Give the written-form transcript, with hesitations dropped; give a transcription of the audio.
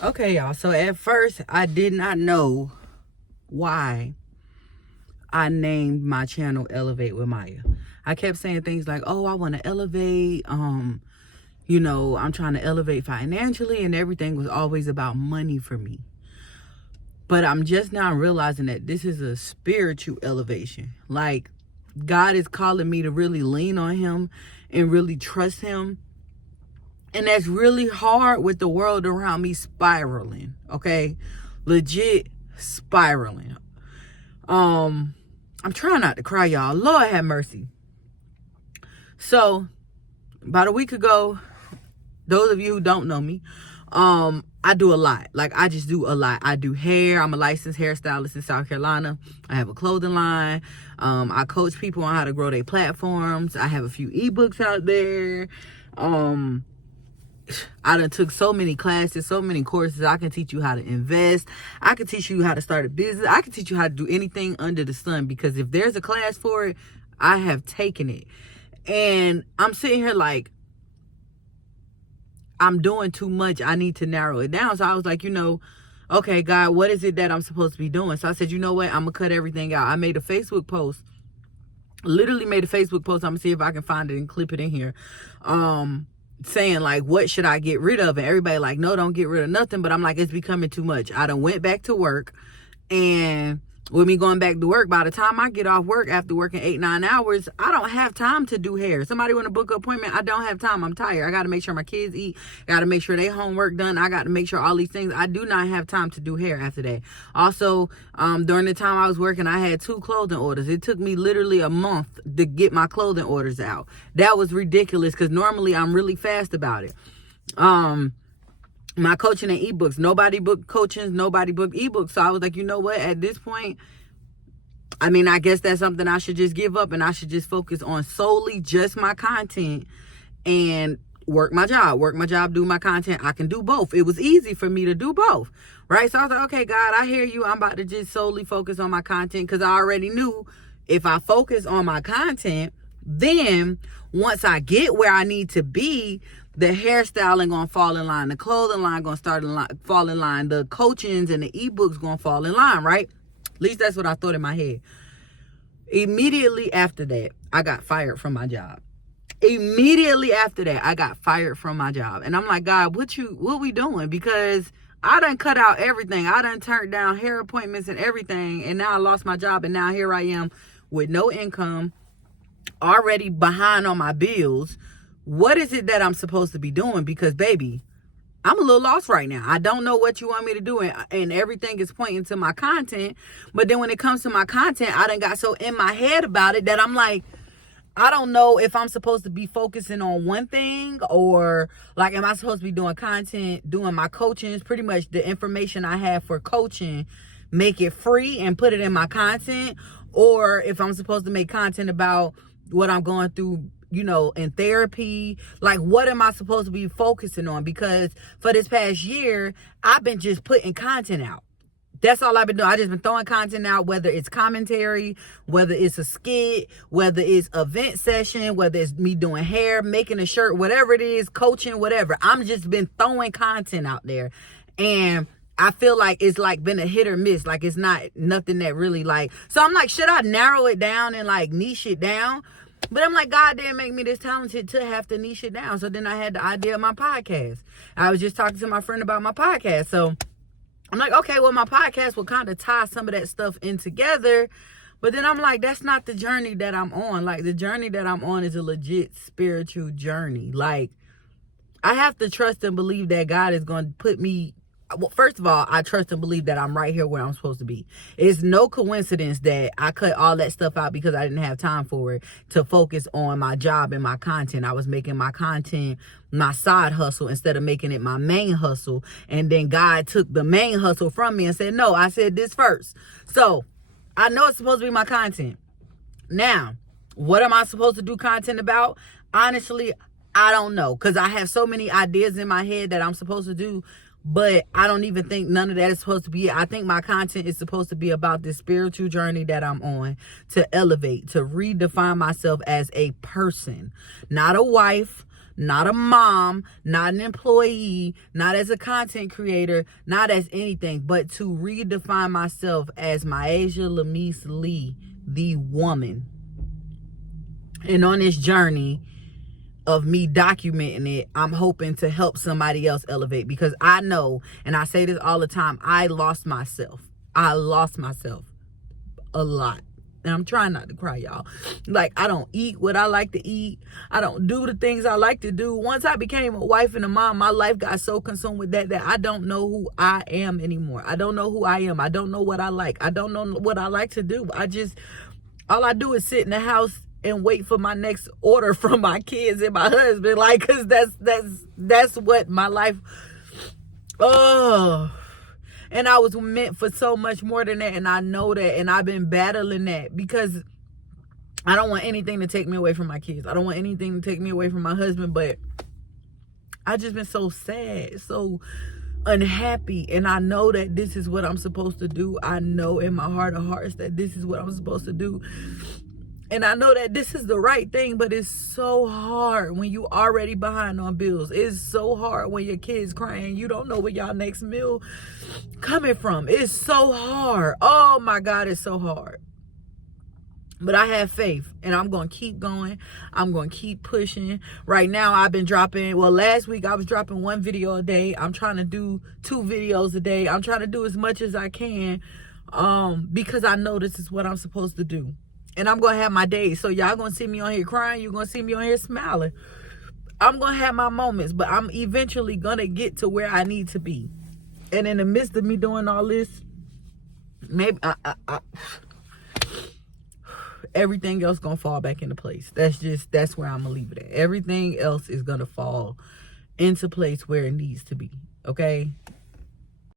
Okay, y'all. So at first, I did not know why I named my channel Elevate with Maya. I kept saying things like, oh, I want to elevate. I'm trying to elevate financially, and everything was always about money for me. But I'm just now realizing that this is a spiritual elevation. Like, God is calling me to really lean on Him and really trust Him. And that's really hard with the world around me spiraling, okay? Legit spiraling. I'm trying not to cry, y'all. Lord have mercy. So, about a week ago, those of you who don't know me, I do a lot. Like, I just do a lot. I do hair. I'm a licensed hairstylist in South Carolina. I have a clothing line. I coach people on how to grow their platforms. I have a few ebooks out there. I done took so many classes, so many courses. I can teach you how to invest. I can teach you how to start a business. I can teach you how to do anything under the sun, because if there's a class for it, I have taken it. And I'm sitting here like, I'm doing too much. I need to narrow it down. So I was like, okay, God, what is it that I'm supposed to be doing? So I said, you know what? I'm going to cut everything out. I made a Facebook post. Literally made a Facebook post. I'm going to see if I can find it and clip it in here. Saying like, what should I get rid of? And everybody like, no, don't get rid of nothing. But I'm like, it's becoming too much. I done went back to work, and with me going back to work, by the time I get off work after working 8-9 hours, I don't have time to do hair. Somebody want to book an appointment, I don't have time. I'm tired. I got to make sure my kids eat. Got to make sure they homework done. I got to make sure all these things. I do not have time to do hair after that. Also, during the time I was working, I had 2 clothing orders. It took me literally a month to get my clothing orders out. That was ridiculous, because normally I'm really fast about it. My coaching and ebooks, nobody booked coachings, nobody booked ebooks. So I was like, you know what, at this point, I guess that's something I should just give up, and I should just focus on solely just my content and work my job, do my content. I can do both. It was easy for me to do both, right? So I was like, okay, God, I hear you. I'm about to just solely focus on my content, because I already knew if I focus on my content, then once I get where I need to be, the hairstyling gonna fall in line, the clothing line gonna fall in line, the coachings and the ebooks gonna fall in line, right? At least that's what I thought in my head. Immediately after that, I got fired from my job. Immediately after that, I got fired from my job. And I'm like, God, what we doing? Because I done cut out everything. I done turned down hair appointments and everything. And now I lost my job. And now here I am with no income, already behind on my bills. What is it that I'm supposed to be doing? Because, baby, I'm a little lost right now. I don't know what you want me to do, and everything is pointing to my content. But then when it comes to my content, I done got so in my head about it that I'm like, I don't know if I'm supposed to be focusing on one thing, or like, am I supposed to be doing content, doing my coachings, pretty much the information I have for coaching, make it free and put it in my content, or if I'm supposed to make content about what I'm going through, in therapy. Like, what am I supposed to be focusing on? Because for this past year, I've been just putting content out. That's all I've been doing. I just been throwing content out, whether it's commentary, whether it's a skit, whether it's event session, whether it's me doing hair, making a shirt, whatever it is, coaching, whatever. I'm just been throwing content out there. And I feel like it's like been a hit or miss. Like, it's not nothing that really like, so I'm like, should I narrow it down and like niche it down? But I'm like, God didn't make me this talented to have to niche it down. So then I had the idea of my podcast. I was just talking to my friend about my podcast. So I'm like, okay, well, my podcast will kind of tie some of that stuff in together. But then I'm like, that's not the journey that I'm on. Like, the journey that I'm on is a legit spiritual journey. Like, I have to trust and believe that God is going to put me. Well, first of all, I trust and believe that I'm right here where I'm supposed to be. It's no coincidence that I cut all that stuff out because I didn't have time for it to focus on my job and my content. I was making my content my side hustle instead of making it my main hustle. And then God took the main hustle from me and said, no, I said this first. So I know it's supposed to be my content. Now, what am I supposed to do content about? Honestly, I don't know, because I have so many ideas in my head that I'm supposed to do. But I don't even think none of that is supposed to be it. I think my content is supposed to be about this spiritual journey that I'm on, to elevate, to redefine myself as a person, not a wife, not a mom, not an employee, not as a content creator, not as anything, but to redefine myself as Myasia Lamise Lee, the woman. And on this journey of me documenting it, I'm hoping to help somebody else elevate, because I know, and I say this all the time, I lost myself a lot. And I'm trying not to cry, y'all. Like, I don't eat what I like to eat. I don't do the things I like to do. Once I became a wife and a mom, my life got so consumed with that I don't know who I am anymore. I don't know who I am. I don't know what I like. I don't know what I like to do. All I do is sit in the house and wait for my next order from my kids and my husband. Like, cause that's what my life, and I was meant for so much more than that. And I know that. And I've been battling that, because I don't want anything to take me away from my kids. I don't want anything to take me away from my husband. But I just been so sad, so unhappy. And I know that this is what I'm supposed to do. I know in my heart of hearts that this is what I'm supposed to do. And I know that this is the right thing, but it's so hard when you already behind on bills. It's so hard when your kid's crying. You don't know where y'all next meal coming from. It's so hard. Oh my God, it's so hard. But I have faith, and I'm going to keep going. I'm going to keep pushing. Right now, I've been dropping, last week I was dropping 1 video a day. I'm trying to do 2 videos a day. I'm trying to do as much as I can, because I know this is what I'm supposed to do. And I'm going to have my days. So y'all going to see me on here crying. You're going to see me on here smiling. I'm going to have my moments, but I'm eventually going to get to where I need to be. And in the midst of me doing all this, maybe everything else going to fall back into place. That's where I'm going to leave it at. Everything else is going to fall into place where it needs to be. Okay?